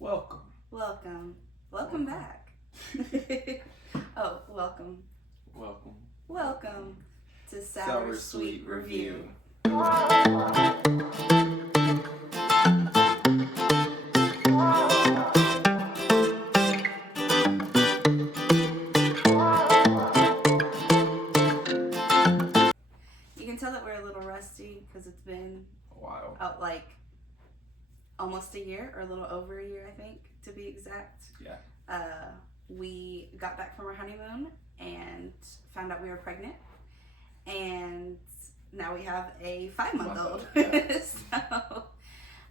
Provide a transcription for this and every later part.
Welcome. Welcome. Welcome back. Oh, welcome. Welcome. Welcome to Sour Sweet Review. You can tell that we're a little rusty because it's been Wow. like almost a year or a little over a year, I think, to be exact. Yeah. We got back from our honeymoon and found out we were pregnant, and now we have a 5-month-old. Yeah. So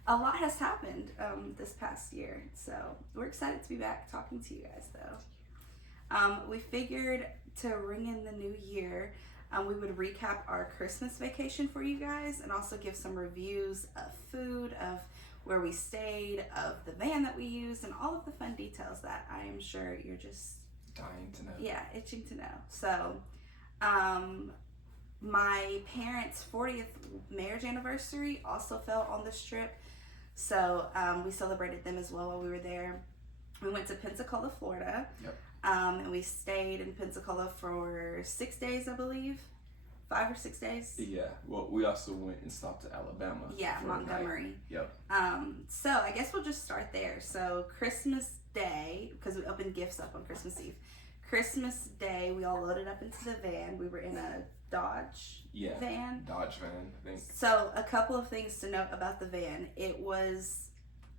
a lot has happened this past year. So we're excited to be back talking to you guys, though. We figured to ring in the new year, we would recap our Christmas vacation for you guys and also give some reviews of food, of where we stayed, of the van that we used, and all of the fun details that I am sure you're just dying to know. Yeah, itching to know. So, my parents' 40th marriage anniversary also fell on this trip. So, we celebrated them as well while we were there. We went to Pensacola, Florida. Yep. And we stayed in Pensacola for 6 days, I believe. 5 or 6 days. Yeah. Well, we also went and stopped at Alabama. Yeah, Montgomery. Yep. So I guess we'll just start there. So Christmas Day, because we opened gifts up on Christmas Eve. Christmas Day, we all loaded up into the van. We were in a Dodge van. Dodge van, I think. So a couple of things to note about the van. It was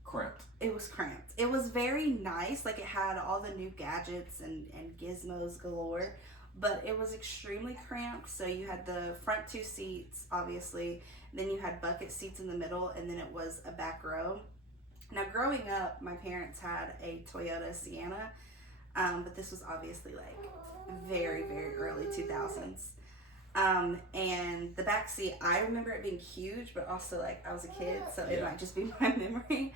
cramped. It was cramped. It was very nice. Like, it had all the new gadgets and gizmos galore. But it was extremely cramped. So you had the front 2 seats, obviously. Then you had bucket seats in the middle. And then it was a back row. Now, growing up, my parents had a Toyota Sienna. But this was obviously like very, very early 2000s. And the back seat, I remember it being huge, but also like I was a kid, so it might just be my memory.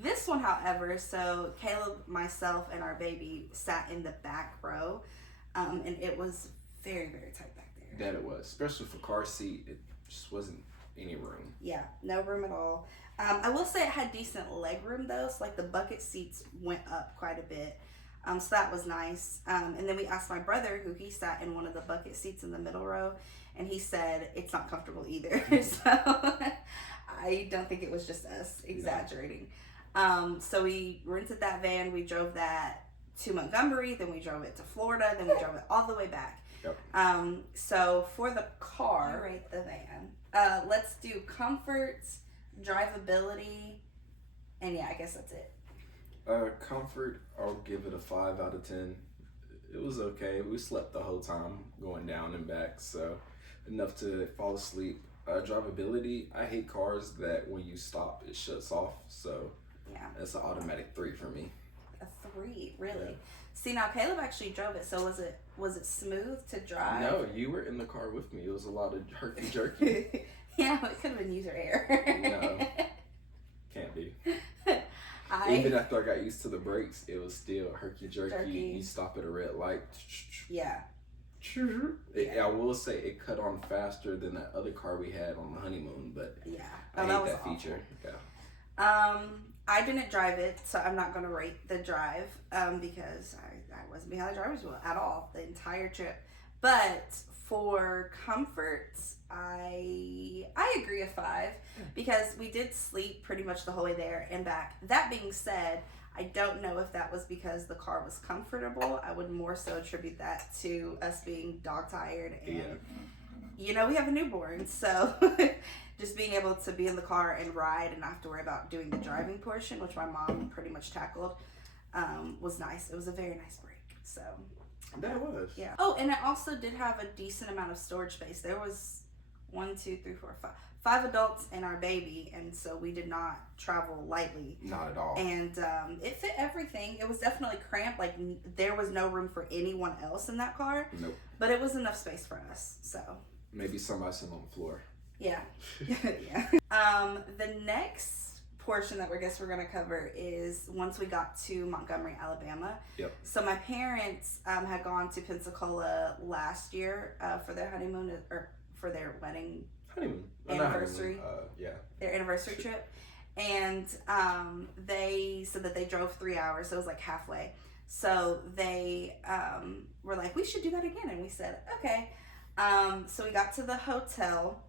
This one, however, so Caleb, myself, and our baby sat in the back row, and it was very, very tight back there. That it was, especially for car seat, it just wasn't any room. Yeah, no room at all. I will say it had decent leg room though, so like the bucket seats went up quite a bit. So that was nice. And then we asked my brother, who he sat in one of the bucket seats in the middle row, and he said it's not comfortable either. So I don't think it was just us exaggerating. No. So we rented that van. We drove that to Montgomery, then we drove it to Florida, then we drove it all the way back. Yep. So for the car, rate the van. Let's do comfort, drivability, and yeah, I guess that's it. Comfort, I'll give it a 5 out of 10. It was okay. We slept the whole time going down and back, so enough to fall asleep. Drivability, I hate cars that when you stop, it shuts off, so yeah, that's an automatic 3 for me. A 3, really? Yeah. See, now Caleb actually drove it, so was it smooth to drive? No, you were in the car with me. It was a lot of herky jerky. Yeah, it could have been user error. No, can't be. Even after I got used to the brakes, it was still herky jerky. You stop at a red light. Yeah. I will say it cut on faster than that other car we had on the honeymoon, but yeah, I hate that feature. Yeah. I didn't drive it, so I'm not going to rate the drive because I wasn't behind the driver's wheel at all the entire trip. But for comfort, I agree, a 5, because we did sleep pretty much the whole way there and back. That being said, I don't know if that was because the car was comfortable. I would more so attribute that to us being dog tired and you know, we have a newborn, so just being able to be in the car and ride and not have to worry about doing the driving portion, which my mom pretty much tackled, was nice. It was a very nice break. So that was. Yeah. Oh, and it also did have a decent amount of storage space. There was 5 adults and our baby, and so we did not travel lightly. Not at all. And it fit everything. It was definitely cramped. Like, there was no room for anyone else in that car. Nope. But it was enough space for us. So maybe somebody sitting on the floor. Yeah. Yeah. The next portion that we're gonna cover is once we got to Montgomery, Alabama. Yep. So my parents had gone to Pensacola last year for their honeymoon, or for their wedding honeymoon anniversary. Yeah. Their anniversary trip. And they said that they drove 3 hours, so it was like halfway. So they were like, we should do that again. And we said, okay. So we got to the hotel.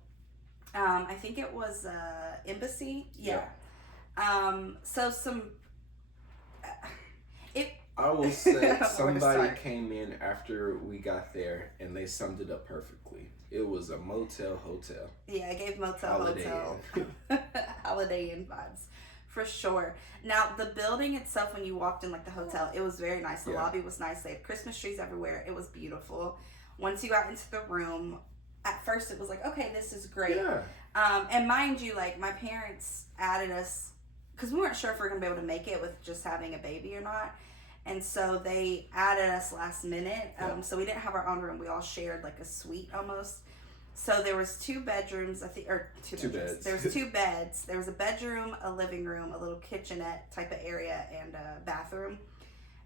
I think it was Embassy. Yeah. So some. It. I will say Where to somebody start? came in after we got there and they summed it up perfectly. It was a motel hotel. Yeah, I gave Motel Holiday Hotel Inn. Holiday Inn vibes for sure. Now the building itself, when you walked in like the hotel, it was very nice. The Yeah. lobby was nice. They had Christmas trees everywhere. It was beautiful. Once you got into the room, at first it was like, okay, this is great. Yeah. And mind you, like my parents added us because we weren't sure if we were gonna be able to make it with just having a baby or not. And so they added us last minute. Yeah. So we didn't have our own room. We all shared like a suite almost. So there was 2 bedrooms, I think, or two bedrooms. beds. There was 2 beds. There was a bedroom, a living room, a little kitchenette type of area, and a bathroom.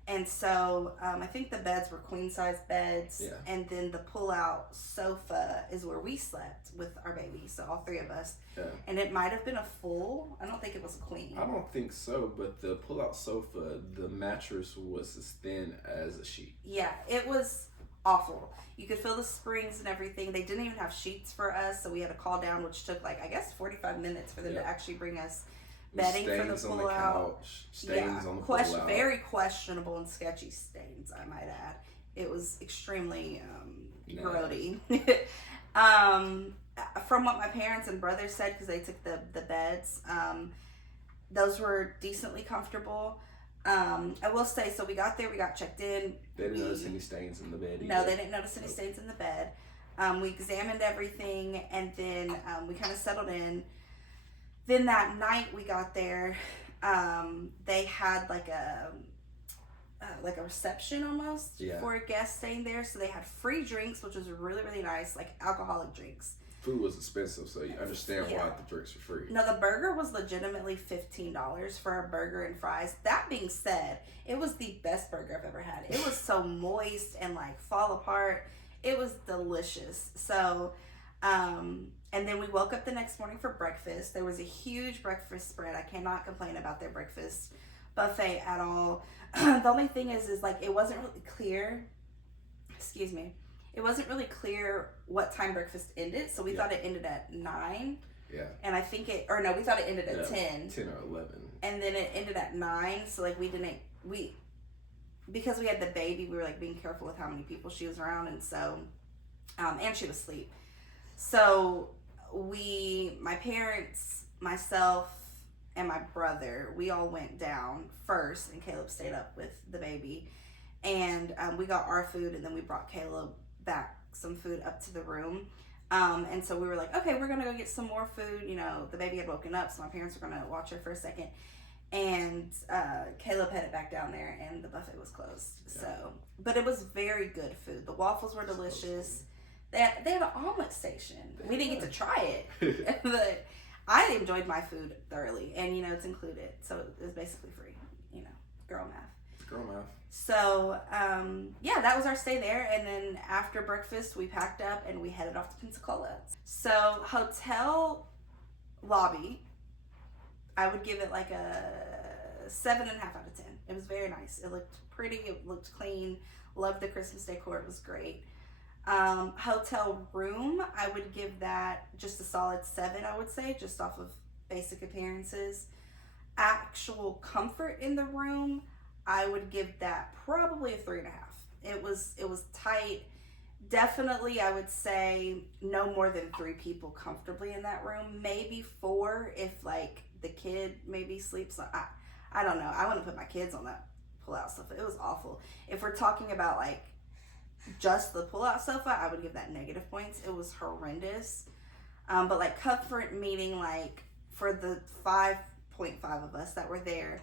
And so I think the beds were queen size beds. Yeah. And then the pull out sofa is where we slept with our baby. So all 3 of us. Yeah. And it might have been a full. I don't think it was a queen. I don't think so, but the pull-out sofa, the mattress was as thin as a sheet. Yeah, it was awful. You could feel the springs and everything. They didn't even have sheets for us, so we had to call down, which took like I guess 45 minutes for them to actually bring us bedding for the Stains on the pull-out. couch, stains on the pull-out. Very questionable and sketchy stains, I might add. It was extremely grody. From what my parents and brothers said, because they took the beds, those were decently comfortable. I will say, so we got there, we got checked in. They didn't notice any stains in the bed either. No, they didn't notice any stains in the bed. We examined everything, and then we kind of settled in. Then that night we got there, they had like a reception almost for guests staying there. So they had free drinks, which was really, really nice, like alcoholic drinks. Food was expensive, so you understand why the drinks were free. No, the burger was legitimately $15 for a burger and fries. That being said, it was the best burger I've ever had. It was so moist and like fall apart. It was delicious. So, and then we woke up the next morning for breakfast. There was a huge breakfast spread. I cannot complain about their breakfast buffet at all. The only thing is like it wasn't really clear. Excuse me. It wasn't really clear what time breakfast ended, so we thought it ended at 9. Yeah. And I think we thought it ended at 10. 10 or 11. And then it ended at 9, so like because we had the baby, we were like being careful with how many people she was around, and so, and she was asleep. So my parents, myself, and my brother, we all went down first, and Caleb stayed up with the baby. And we got our food, and then we brought Caleb back some food up to the room. And so we were like, okay, we're going to go get some more food. You know, the baby had woken up, so my parents were going to watch her for a second. And Caleb headed back down there, and the buffet was closed. Yeah. So, but it was very good food. The waffles were delicious. They had an omelet station. We didn't get to try it, but I enjoyed my food thoroughly. And, you know, it's included. So it was basically free, you know, girl math. Girl math. So, yeah, that was our stay there. And then after breakfast, we packed up and we headed off to Pensacola. So, hotel lobby, I would give it like a 7.5 out of 10. It was very nice. It looked pretty. It looked clean. Loved the Christmas decor. It was great. Hotel room, I would give that just a solid 7, I would say, just off of basic appearances. Actual comfort in the room, I would give that probably a 3.5. It was tight. Definitely, I would say no more than 3 people comfortably in that room. Maybe 4 if like the kid maybe sleeps. I don't know. I wouldn't put my kids on that pull-out sofa. It was awful. If we're talking about like just the pull-out sofa, I would give that negative points. It was horrendous. But like comfort, meaning like for the 5.5 of us that were there,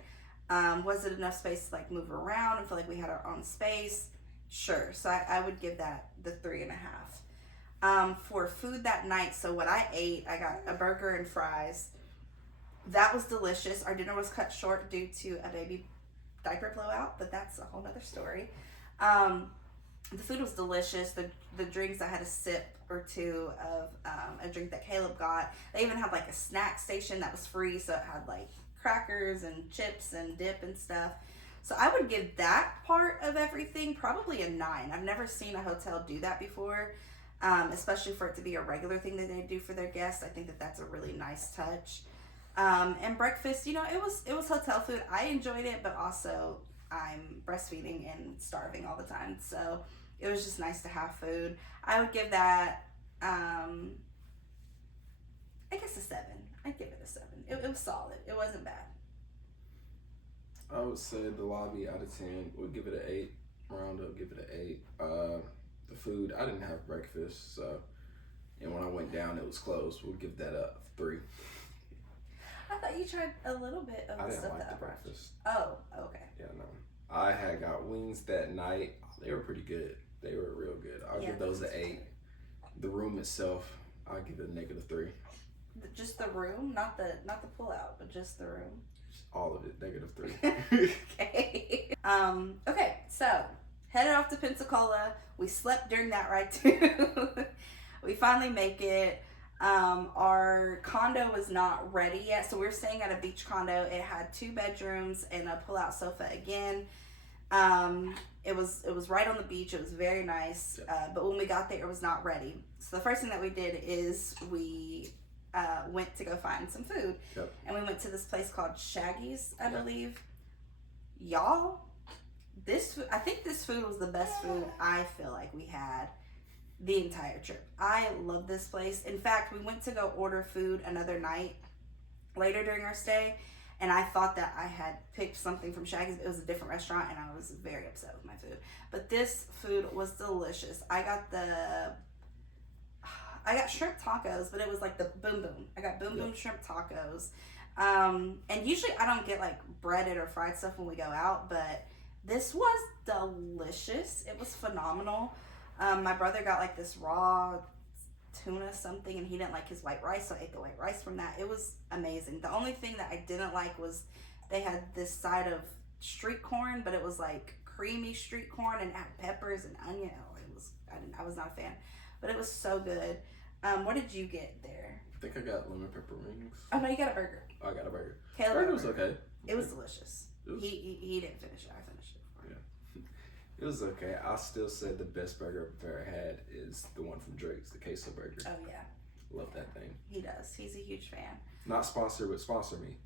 was it enough space to like move around and feel like we had our own space? Sure. So I would give that the 3.5. For food that night, so what I ate, I got a burger and fries. That was delicious. Our dinner was cut short due to a baby diaper blowout, but that's a whole nother story. The food was delicious. The drinks, I had a sip or two of a drink that Caleb got. They even had like a snack station that was free, so it had like crackers and chips and dip and stuff. So I would give that part of everything probably a 9. I've never seen a hotel do that before, especially for it to be a regular thing that they do for their guests. I think that that's a really nice touch. And breakfast, it was hotel food. I enjoyed it, but also I'm breastfeeding and starving all the time, so it was just nice to have food. I would give that, I guess a 7. I'd give it a 7. It was solid. It wasn't bad. I would say the lobby out of 10 would give it an 8. Round up, give it an 8. The food, I didn't have breakfast, so, and when I went down, it was closed. We'll give that a 3. I thought you tried a little bit of I the didn't stuff like that the I brought. breakfast. Oh, okay. Yeah, no. I had got wings that night. They were pretty good. They were real good. I'll give those an 8. The room itself, I'll give it a -3. Just the room, not the pull out, but just the room. All of it, -3. Okay. Okay, so headed off to Pensacola. We slept during that ride too. We finally make it. Our condo was not ready yet, so we were staying at a beach condo. It had 2 bedrooms and a pull out sofa again. It was right on the beach. It was very nice. But when we got there, it was not ready. So the first thing that we did is we went to go find some food. Yep. And we went to this place called Shaggy's, I believe. Y'all, I think this food was the best food I feel like we had the entire trip. I love this place. In fact, we went to go order food another night later during our stay, and I thought that I had picked something from Shaggy's. It was a different restaurant, and I was very upset with my food. But this food was delicious. I got shrimp tacos, but it was like the boom boom. I got boom boom shrimp tacos. And usually I don't get like breaded or fried stuff when we go out, but this was delicious. It was phenomenal. My brother got like this raw tuna something, and he didn't like his white rice, so I ate the white rice from that. It was amazing. The only thing that I didn't like was they had this side of street corn, but it was like creamy street corn and had peppers and onion. I was not a fan, but it was so good. What did you get there? I think I got lemon pepper wings. Oh no, you got a burger. I got a burger. Caleb Burger was okay. It was delicious. He didn't finish it. I finished it. Yeah. It was okay. I still said the best burger I've ever had is the one from Drake's, the queso burger. Oh yeah. Love that thing. He does. He's a huge fan. Not sponsored, but sponsor me.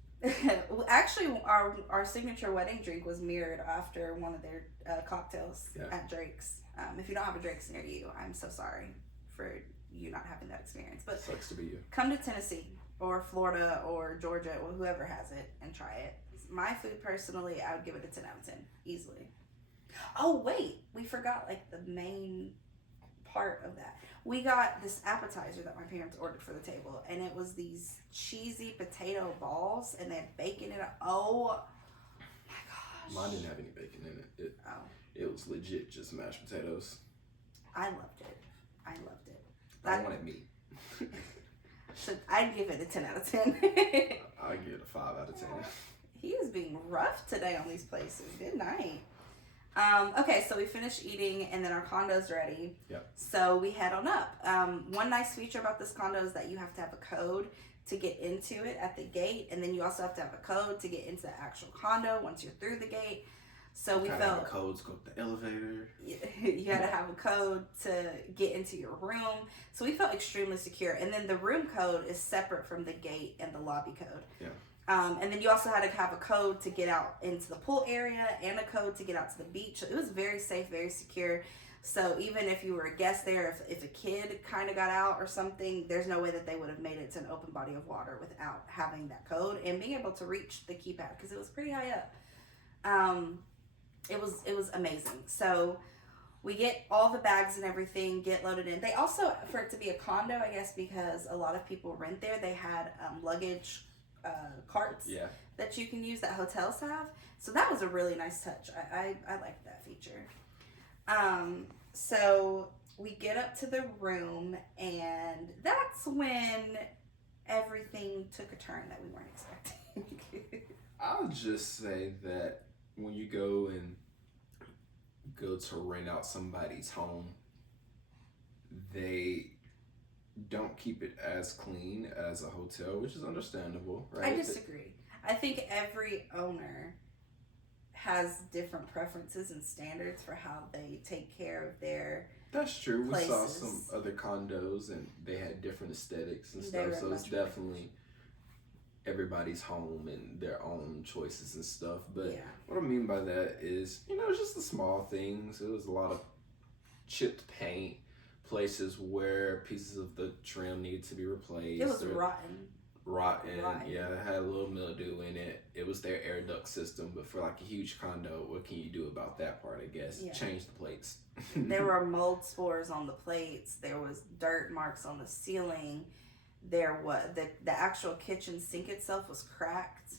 Well, actually, our signature wedding drink was mirrored after one of their cocktails at Drake's. If you don't have a Drake's near you, I'm so sorry for you not having that experience. But sucks to be you. Come to Tennessee or Florida or Georgia or whoever has it and try it. My food, personally, I would give it a 10 out of 10 easily. Oh wait, we forgot like the main part of that. We got this appetizer that my parents ordered for the table, and it was these cheesy potato balls, and they had bacon in it. Oh my gosh! Mine didn't have any bacon in it. It was legit just mashed potatoes. I loved it. I wanted meat. So I'd give it a 10 out of 10. I give it a 5 out of 10. He is being rough today on these places. Good night. Okay, so we finished eating, and then our condo's ready. Yep. So we head on up. One nice feature about this condo is that you have to have a code to get into it at the gate, and then you also have to have a code to get into the actual condo once you're through the gate. So we felt codes go to the elevator. You had to have a code to get into your room. So we felt extremely secure. And then the room code is separate from the gate and the lobby code. Yeah. And then you also had to have a code to get out into the pool area and a code to get out to the beach. So it was very safe, very secure. So even if you were a guest there, if a kid kind of got out or something, there's no way that they would have made it to an open body of water without having that code and being able to reach the keypad because it was pretty high up. It was amazing. So we get all the bags and everything, get loaded in. They also, for it to be a condo, I guess because a lot of people rent there, they had luggage carts that you can use that hotels have. So that was a really nice touch. I liked that feature. So we get up to the room, and that's when everything took a turn that we weren't expecting. I'll just say that when you go and go to rent out somebody's home, they don't keep it as clean as a hotel, which is understandable, right? I disagree. I think every owner has different preferences and standards for how they take care of their That's true. places. We saw some other condos and they had different aesthetics and They stuff, were so it's much more definitely everybody's home and their own choices and stuff. But Yeah. what I mean by that is, it's just the small things. It was a lot of chipped paint, places where pieces of the trim needed to be replaced. It was rotten. Rotten. Yeah, it had a little mildew in it. It was their air duct system, but for like a huge condo, what can you do about that part? I guess Yeah. change the plates. There were mold spores on the plates. There was dirt marks on the ceiling. There was the actual kitchen sink itself was cracked.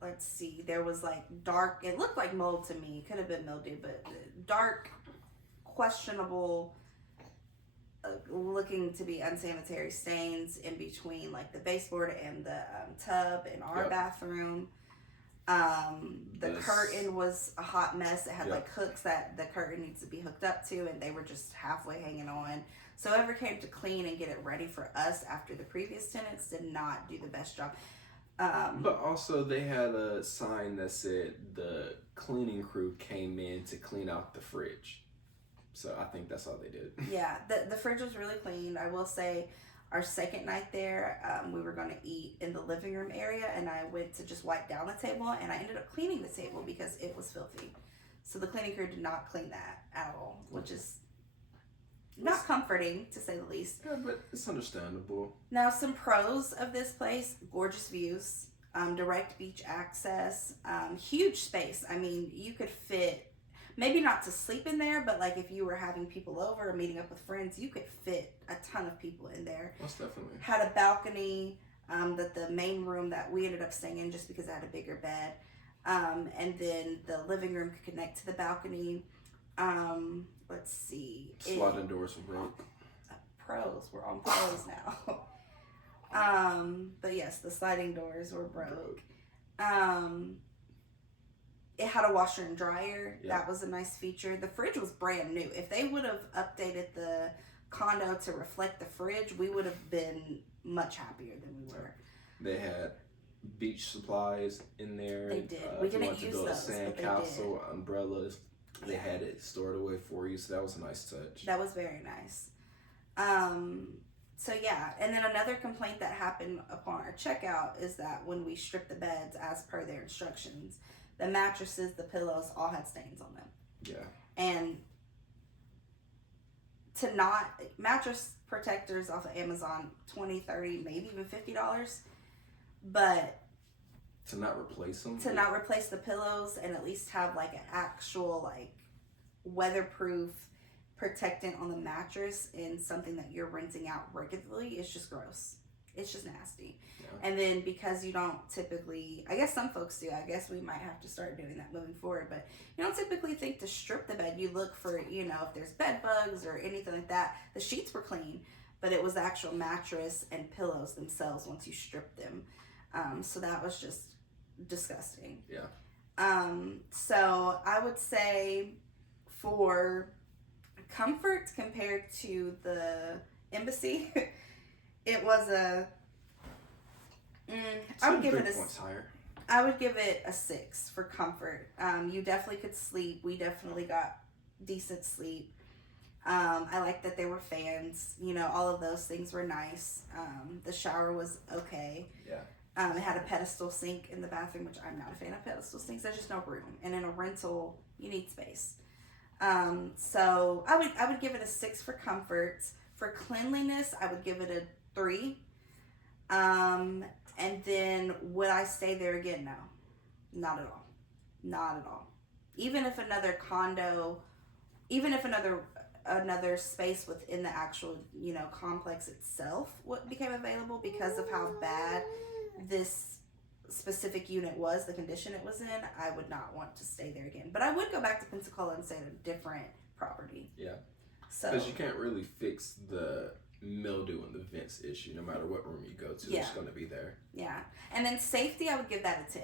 Let's see. There was like dark. It looked like mold to me. Could have been mildew, but dark, questionable, looking to be unsanitary stains in between like the baseboard and the tub in our bathroom. The curtain was a hot mess. It had like hooks that the curtain needs to be hooked up to, and they were just halfway hanging on. So whoever came to clean and get it ready for us after the previous tenants did not do the best job. But also they had a sign that said the cleaning crew came in to clean out the fridge. So I think that's all they did. Yeah, the fridge was really clean. I will say our second night there, we were going to eat in the living room area, and I went to just wipe down the table, and I ended up cleaning the table because it was filthy. So the cleaning crew did not clean that at all, which is not comforting, to say the least. Yeah, but it's understandable. Now, some pros of this place: gorgeous views, direct beach access, huge space. I mean, you could fit, maybe not to sleep in there, but like if you were having people over or meeting up with friends, you could fit a ton of people in there. Most definitely. Had a balcony, that the main room that we ended up staying in just because it had a bigger bed. And then the living room could connect to the balcony. Let's see. Sliding doors were broke. Pros. We're on pros now. But yes, the sliding doors were broke. It had a washer and dryer. Yeah. That was a nice feature. The fridge was brand new. If they would have updated the condo to reflect the fridge, we would have been much happier than we were. They had beach supplies in there. They did. If We you didn't wanted to use build those, a sand but they castle, umbrellas. They had it stored away for you, so that was a nice touch. That was very nice. So yeah, and then another complaint that happened upon our checkout is that when we stripped the beds as per their instructions, the mattresses, the pillows, all had stains on them. Yeah. And to not, mattress protectors off of Amazon, $20, $30, maybe even $50. But to not replace them? To not replace the pillows and at least have like an actual like weatherproof protectant on the mattress in something that you're renting out regularly is just gross. It's just nasty. Yeah. And then because you don't typically, I guess some folks do, I guess we might have to start doing that moving forward, but you don't typically think to strip the bed. You look for, if there's bed bugs or anything like that. The sheets were clean, but it was the actual mattress and pillows themselves once you strip them. So that was just disgusting. Yeah. So I would say for comfort compared to the Embassy, it was I would give it points higher. I would give it a 6 for comfort. You definitely could sleep. We definitely got decent sleep. I like that there were fans. All of those things were nice. The shower was okay. Yeah. It had a pedestal sink in the bathroom, which I'm not a fan of pedestal sinks. There's just no room, and in a rental, you need space. So I would give it a 6 for comfort. For cleanliness, I would give it a 3. And then would I stay there again? No, not at all. Not at all. Even if another condo, even if another space within the actual, complex itself became available because of how bad this specific unit was, the condition it was in, I would not want to stay there again. But I would go back to Pensacola and stay at a different property. Yeah. So because you can't really fix the mildew and the vents issue. No matter what room you go to, Yeah. it's going to be there. Yeah. And then safety, I would give that a 10.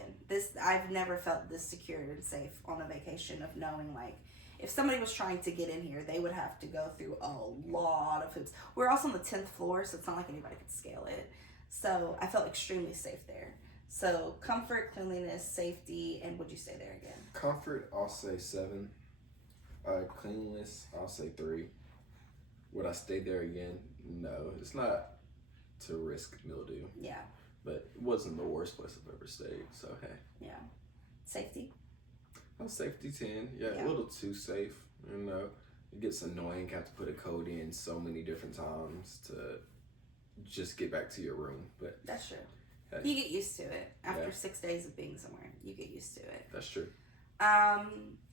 I've never felt this secure and safe on a vacation, of knowing, like, if somebody was trying to get in here, they would have to go through a lot of hoops. We're also on the 10th floor, so it's not like anybody could scale it. So I felt extremely safe there. So comfort, cleanliness, safety, and would you say there again? Comfort, I'll say 7. Cleanliness, I'll say 3. Would I stay there again? No. It's not to risk mildew. Yeah. But it wasn't the worst place I've ever stayed, so hey. Yeah. Safety? Safety 10. Yeah, a little too safe. You know, it gets annoying. You have to put a code in so many different times to just get back to your room. But that's true. Hey. You get used to it after 6 days of being somewhere. You get used to it. That's true.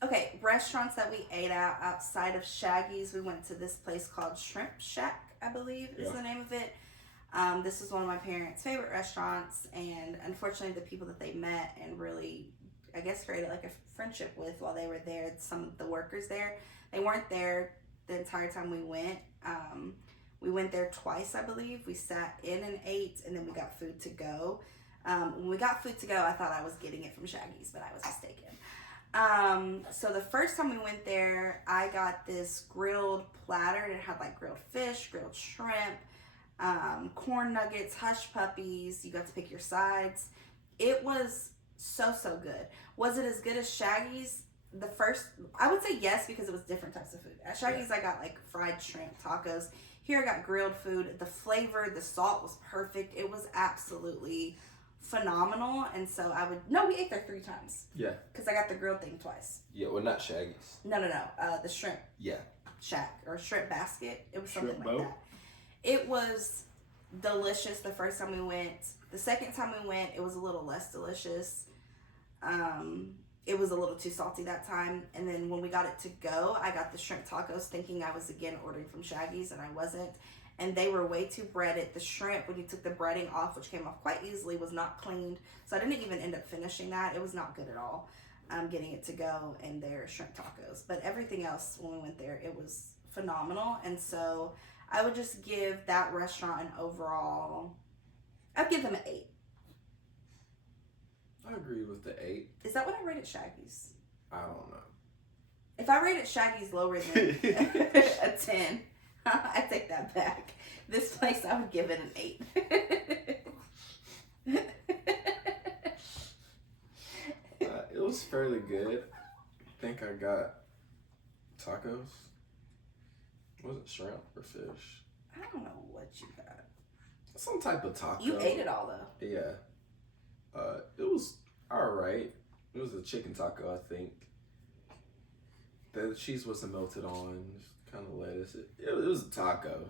Okay, restaurants that we ate at outside of Shaggy's. We went to this place called Shrimp Shack, I believe is the name of it. This was one of my parents' favorite restaurants, and unfortunately the people that they met and really, I guess, created like a friendship with while they were there, some of the workers there, they weren't there the entire time we went. We went there twice, I believe. We sat in and ate, and then we got food to go. When we got food to go, I thought I was getting it from Shaggy's, but I was mistaken. So the first time we went there, I got this grilled platter, and it had like grilled fish, grilled shrimp, corn nuggets, hush puppies. You got to pick your sides. It was so good. Was it as good as Shaggy's? I would say yes, because it was different types of food. At Shaggy's, I got like fried shrimp tacos. Here I got grilled food. The flavor, the salt was perfect. It was absolutely phenomenal. And so we ate there 3 times. Yeah. Because I got the grilled thing twice. Yeah, well, not Shaggy's. No. The shrimp. Yeah. Shack or shrimp basket. It was something Shrimp like boat. that. It was delicious the first time we went. The second time we went, it was a little less delicious. It was a little too salty that time. And then when we got it to go, I got the shrimp tacos thinking I was again ordering from Shaggy's, and I wasn't. And they were way too breaded. The shrimp, when you took the breading off, which came off quite easily, was not cleaned. So I didn't even end up finishing that. It was not good at all. Getting it to go and their shrimp tacos. But everything else when we went there, it was phenomenal. And so I would just give that restaurant an overall, I'd give them an 8. I agree with the 8. Is that what I rated Shaggy's? I don't know. If I rated Shaggy's lower than a 10, I take that back. This place, I would give it an 8. It was fairly good. I think I got tacos. Was it shrimp or fish? I don't know what you got. Some type of taco. You ate it all, though. Yeah. It was alright. It was a chicken taco, I think. The cheese wasn't melted on. Kind of lettuce. It was a taco.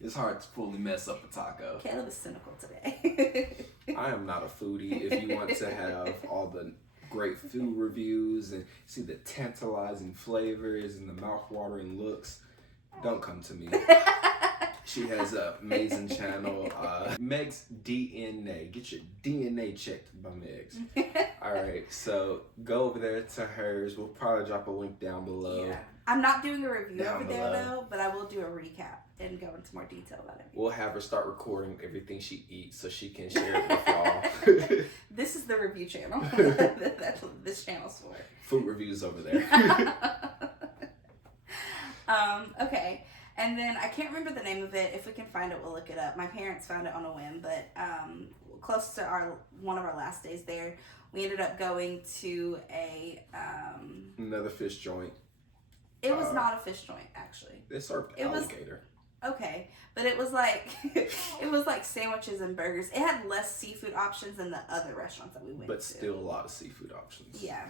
It's hard to fully mess up a taco. Caleb is cynical today. I am not a foodie. If you want to have all the great food reviews and see the tantalizing flavors and the mouth-watering looks, don't come to me. She has an amazing channel, Meg's DNA. Get your DNA checked by Meg's. All right, so go over there to hers. We'll probably drop a link down below. Yeah. I'm not doing a review Down over there, below. though, but I will do a recap and go into more detail about it. We'll have her start recording everything she eats so she can share it with y'all. This is the review channel. That's what this channel's for. Food reviews over there. Okay. And then I can't remember the name of it. If we can find it, we'll look it up. My parents found it on a whim, but close to one of our last days there, we ended up going to Another fish joint. It was not a fish joint, actually. They served alligator. Okay, but it was like it was like sandwiches and burgers. It had less seafood options than the other restaurants that we went to. But still a lot of seafood options. Yeah.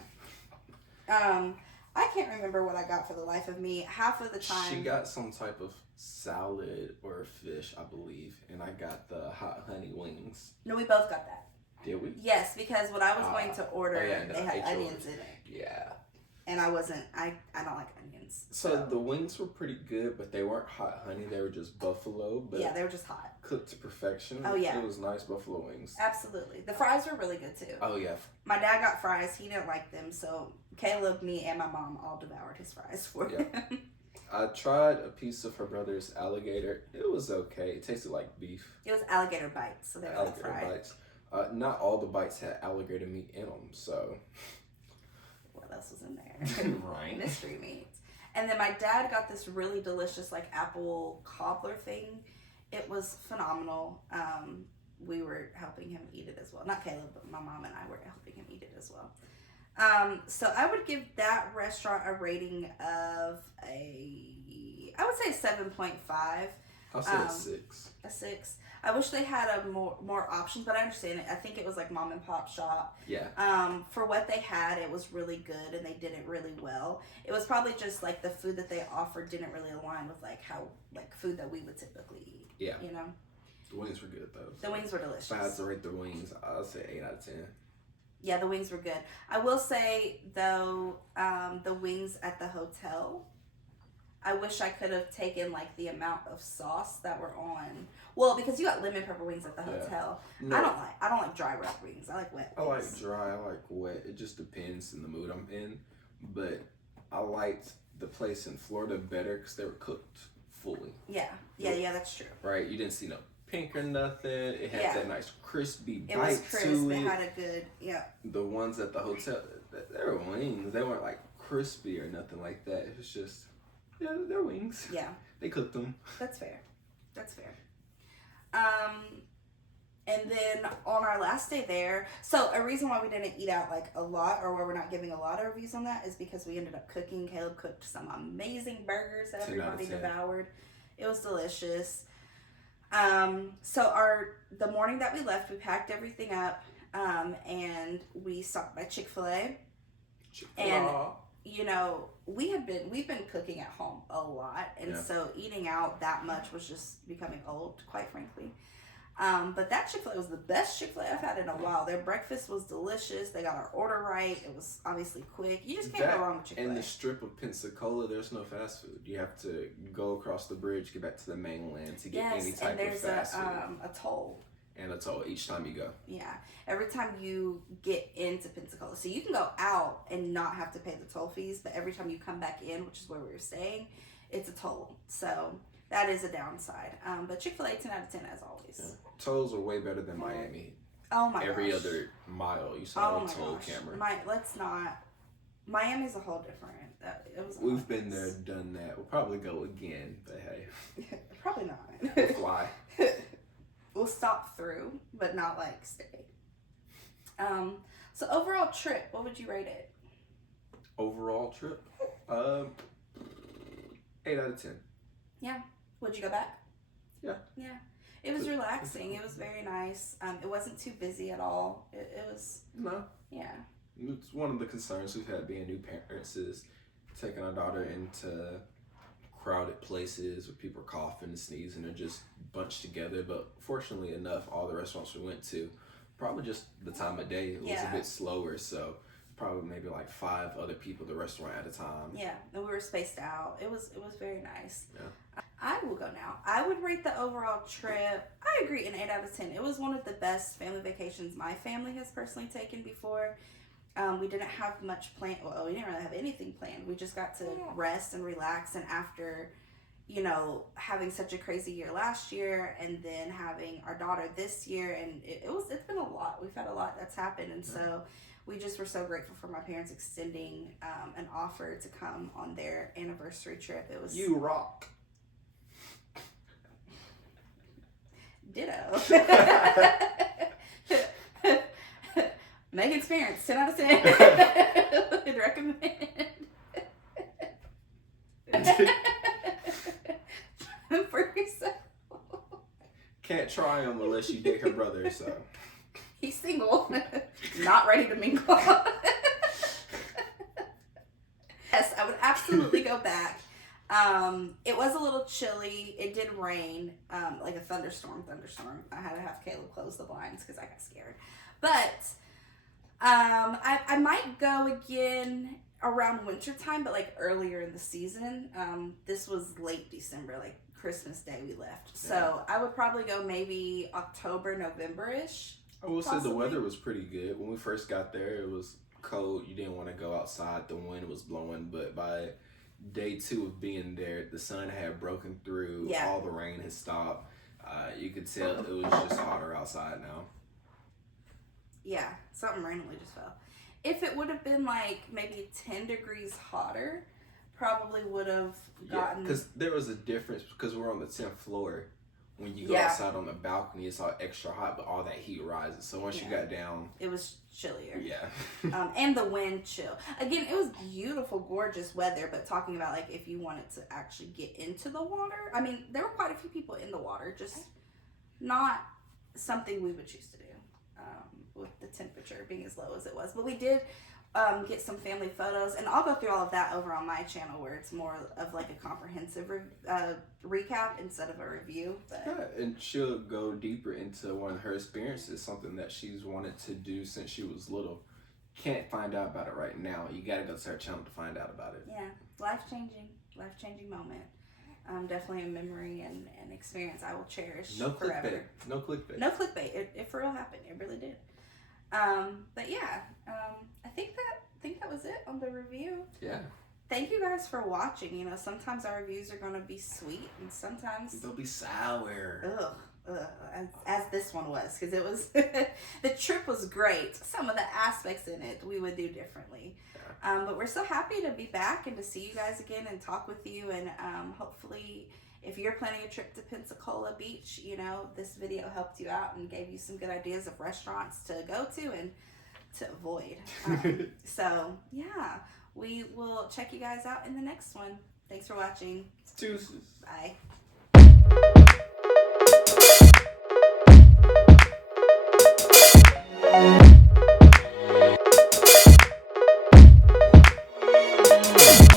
I can't remember what I got for the life of me. Half of the time. She got some type of salad or fish, I believe, and I got the hot honey wings. No, we both got that. Did we? Yes, because when I was going to order, they had onions in it. Yeah. And I wasn't. I don't like onions. So the wings were pretty good, but they weren't hot honey. They were just buffalo. But yeah, they were just hot. Cooked to perfection. Oh, yeah. It was nice buffalo wings. Absolutely. The fries were really good, too. Oh, yeah. My dad got fries. He didn't like them, so Caleb, me, and my mom all devoured his fries for him. I tried a piece of her brother's alligator. It was okay. It tasted like beef. It was alligator bites, so they were like Alligator fried. bites. Not all the bites had alligator meat in them, so. What else was in there? Right. Mystery meats. And then my dad got this really delicious like apple cobbler thing. It was phenomenal. We were helping him eat it as well. Not Caleb, but my mom and I were helping him eat it as well. So I would give that restaurant a rating of I would say 7.5. I'll say a 6. A 6. I wish they had a more options, but I understand it. I think it was like mom and pop shop. Yeah. For what they had, it was really good, and they did it really well. It was probably just like the food that they offered didn't really align with like how like food that we would typically eat. Yeah. You know. The wings were good though. The wings were delicious. If I had to rate the wings, I'd say 8 out of 10. Yeah, the wings were good. I will say though, the wings at the hotel, I wish I could have taken like the amount of sauce that were on. Well, because you got lemon pepper wings at the hotel. No, I don't like dry rub wings. I like wet wings. I like dry. I like wet. It just depends in the mood I'm in. But I liked the place in Florida better because they were cooked fully. Yeah, that's true. Right, you didn't see no pink or nothing. It had that nice crispy bite to it. It was crisp. It had a good, The ones at the hotel, they were wings. They weren't like crispy or nothing like that. It was just, they're wings. Yeah. They cooked them. That's fair. And then on our last day there, so a reason why we didn't eat out like a lot, or why we're not giving a lot of reviews on that, is because we ended up cooking. Caleb cooked some amazing burgers that everybody devoured. It was delicious. So the morning that we left, we packed everything up, and we stopped by Chick-fil-A. And you know, we've been cooking at home a lot, and so eating out that much was just becoming old, quite frankly. But that Chick-fil-A was the best Chick-fil-A I've had in a while. Their breakfast was delicious. They got our order right. It was obviously quick. You just can't go wrong with Chick-fil-A. In the strip of Pensacola, there's no fast food. You have to go across the bridge, get back to the mainland to get any type of fast food. A toll. And a toll each time you go. Yeah. Every time you get into Pensacola. So you can go out and not have to pay the toll fees, but every time you come back in, which is where we were staying, it's a toll. So that is a downside. But Chick-fil-A, 10 out of 10 as always. Yeah. Tolls are way better than Miami. Oh my gosh. Every other mile you saw a toll camera. Let's not. Miami's a whole different. We've been there, done that. We'll probably go again, but hey. Probably not. We'll fly. We'll stop through, but not like stay. So overall trip, what would you rate it? Overall trip? 8 out of 10. Yeah. Would you go back? Yeah. Yeah. It was relaxing. It was very nice. It wasn't too busy at all. It was. No. Yeah. It's one of the concerns we've had being new parents is taking our daughter into crowded places where people are coughing and sneezing or just bunched together. But fortunately enough, all the restaurants we went to, probably just the time of day, it was a bit slower. So probably maybe like 5 other people at the restaurant at a time. Yeah, and we were spaced out. It was very nice. Yeah. I will go now. I would rate the overall trip, I agree, an 8 out of 10. It was one of the best family vacations my family has personally taken before. We didn't have much planned. Well, we didn't really have anything planned. We just got to rest and relax. And after, having such a crazy year last year, and then having our daughter this year, and it's been a lot. We've had a lot that's happened, and so we just were so grateful for my parents extending an offer to come on their anniversary trip. It was You rock. Ditto. Megan's parents, 10 out of 10. Would recommend. For yourself. Can't try him unless you date her brother, so. He's single. Not ready to mingle. Yes, I would absolutely go back. It was a little chilly. It did rain, like a thunderstorm. I had to have Caleb close the blinds because I got scared. But I might go again around winter time, but like earlier in the season. This was late December, like Christmas Day we left. So I would probably go maybe October, November-ish. I will say the weather was pretty good. When we first got there, it was cold. You didn't want to go outside. The wind was blowing, but by day 2 of being there, the sun had broken through. Yeah. All the rain had stopped. You could tell it was just hotter outside now. Yeah, something randomly just fell. If it would have been like maybe 10 degrees hotter, probably would have gotten. Because there was a difference because we're on the 10th floor. When you go outside on the balcony, it's all extra hot, but all that heat rises. So once you got down, it was chillier. Yeah. And the wind chill. Again, it was beautiful, gorgeous weather. But talking about like if you wanted to actually get into the water, I mean, there were quite a few people in the water, just not something we would choose to do with the temperature being as low as it was. But we did get some family photos, and I'll go through all of that over on my channel where it's more of like a comprehensive recap instead of a review. But yeah, and she'll go deeper into one of her experiences, something that she's wanted to do since she was little. Can't find out about it right now. You gotta go to her channel to find out about it. Yeah, life-changing moment. Definitely a memory and an experience I will cherish forever. No clickbait. No clickbait. It for real happened. It really did. But yeah, I think that was it on the review. Yeah. Thank you guys for watching. You know, sometimes our reviews are gonna be sweet, and sometimes they'll be sour. As this one was, because it was the trip was great. Some of the aspects in it we would do differently. Yeah. But we're so happy to be back and to see you guys again and talk with you. And hopefully, if you're planning a trip to Pensacola Beach, you know, this video helped you out and gave you some good ideas of restaurants to go to and to avoid. So, yeah, we will check you guys out in the next one. Thanks for watching. Deuces. Bye.